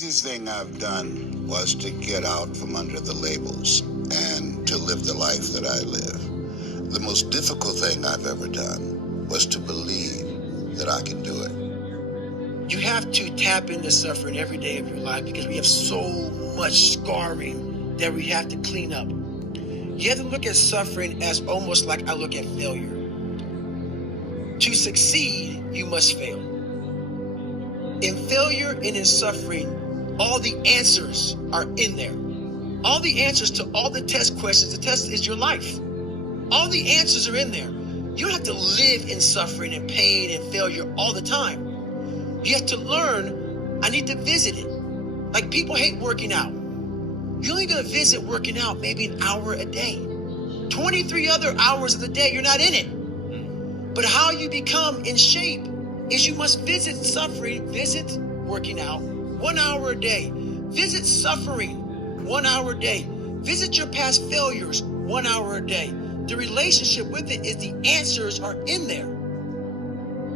Easiest thing I've done was to get out from under the labels and to live the life that I live. The most difficult thing I've ever done was to believe that I could do it. You have to tap into suffering every day of your life because we have so much scarring that we have to clean up. You have to look at suffering as almost like I look at failure. To succeed, you must fail. In failure and in suffering, all the answers are in there. All the answers to all the test questions. The test is your life. All the answers are in there. You don't have to live in suffering and pain and failure all the time. You have to learn, I need to visit it. Like people hate working out. You're only gonna visit working out maybe an hour a day. 23 other hours of the day, you're not in it. But how you become in shape is you must visit suffering, visit working out, 1 hour a day. Visit suffering, 1 hour a day. Visit your past failures, 1 hour a day. The relationship with it is the answers are in there.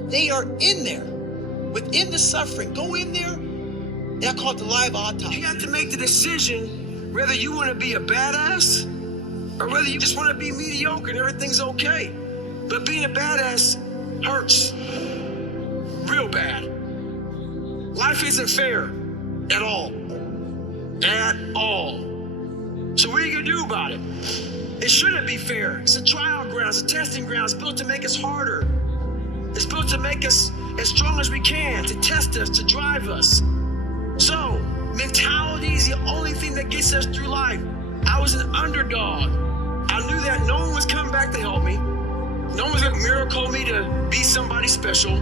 They are in there. Within the suffering, go in there. That's called the live autopsy. You have to make the decision whether you want to be a badass or whether you just want to be mediocre and everything's okay. But being a badass hurts real bad. Life isn't fair at all. At all. So what are you gonna do about it? It shouldn't be fair. It's a trial ground, it's a testing ground. It's built to make us harder. It's built to make us as strong as we can, to test us, to drive us. So, mentality is the only thing that gets us through life. I was an underdog. I knew that no one was coming back to help me. No one was gonna miracle me to be somebody special.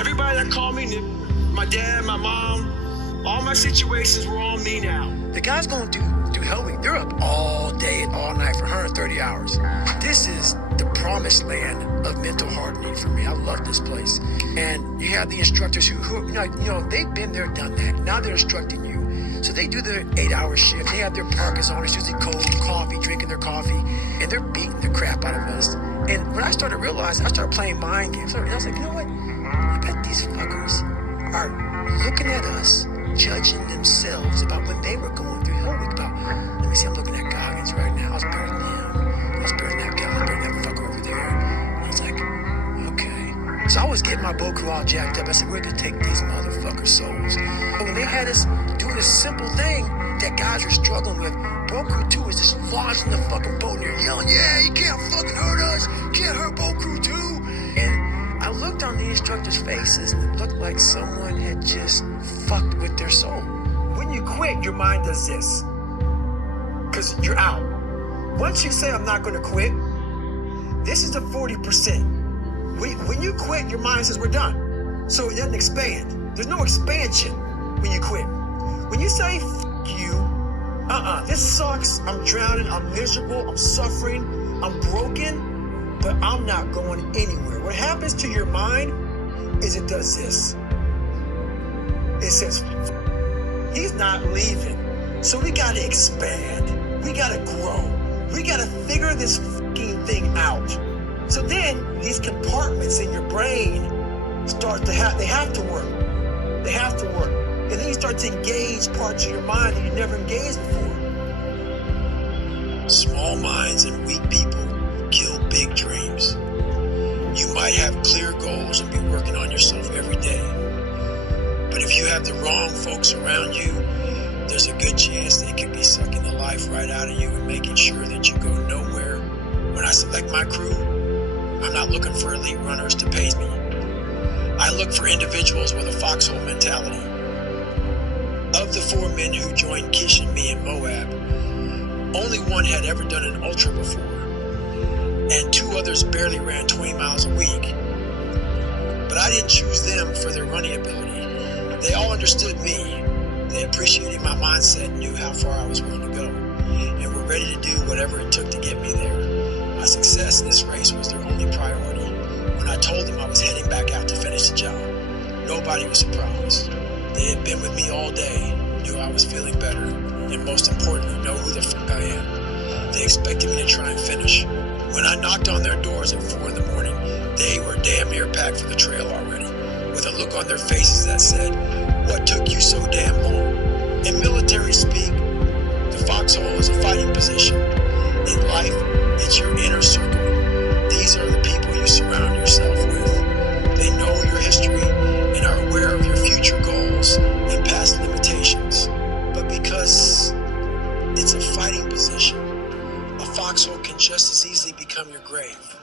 Everybody that called me knew. My dad, my mom, all my situations were on me now. The guys going to do Hell Week. They're up all day and all night for 130 hours. This is the promised land of mental hardening for me. I love this place. And you have the instructors who they've been there, done that. Now they're instructing you. So they do their 8-hour shift. They have their parkas on. It's usually cold coffee, drinking their coffee, and they're beating the crap out of us. And when I started realizing, I started playing mind games. And I was like, you know what? I bet these fuckers are looking at us, judging themselves about when they were going through Hell Week. About, let me see, I'm looking at Goggins right now. I was better than him. I was better than that guy. I was better than that fucker over there. And I was like, okay. So I was getting my Boku all jacked up. I said, we're gonna take these motherfuckers' souls. But when they had us doing a simple thing that guys were struggling with, Boku 2 was just launching the fucking boat and you're yelling, yeah, you can't fucking hurt us. You can't hurt Boku 2. And I looked on the instructors' faces and it looked like someone had just fucked with their soul. When you quit, your mind does this. Because you're out. Once you say, I'm not going to quit, this is the 40%. When you quit, your mind says, we're done. So it doesn't expand. There's no expansion when you quit. When you say, F you, this sucks, I'm drowning, I'm miserable, I'm suffering, I'm broken, but I'm not going anywhere. What happens to your mind is it does this. It says, he's not leaving. So we gotta expand. We gotta grow. We gotta figure this fucking thing out. So then these compartments in your brain start to they have to work. They have to work. And then you start to engage parts of your mind that you never engaged before. Small minds and weak people kill big dreams. You might have clear goals and be working on yourself every day. But if you have the wrong folks around you, there's a good chance they could be sucking the life right out of you and making sure that you go nowhere. When I select my crew, I'm not looking for elite runners to pace me. I look for individuals with a foxhole mentality. Of the 4 men who joined Kish and me in Moab, only one had ever done an ultra before, and 2 others barely ran 20 miles a week. But I didn't choose them for their running ability. They all understood me. They appreciated my mindset and knew how far I was willing to go, and were ready to do whatever it took to get me there. My success in this race was their only priority. When I told them I was heading back out to finish the job, nobody was surprised. They had been with me all day, knew I was feeling better, and most importantly, know who the fuck I am. They expected me to try and finish. When I knocked on their doors at 4 in the morning, they were damn near packed for the trail already, with a look on their faces that said, what took you so damn long. In military speak, the foxhole is a fighting position. In life, it's your inner circle. These are the people you surround yourself with. They know your history and are aware of your future goals and past limitations. But because it's a fighting position, a foxhole can just as easily become your grave.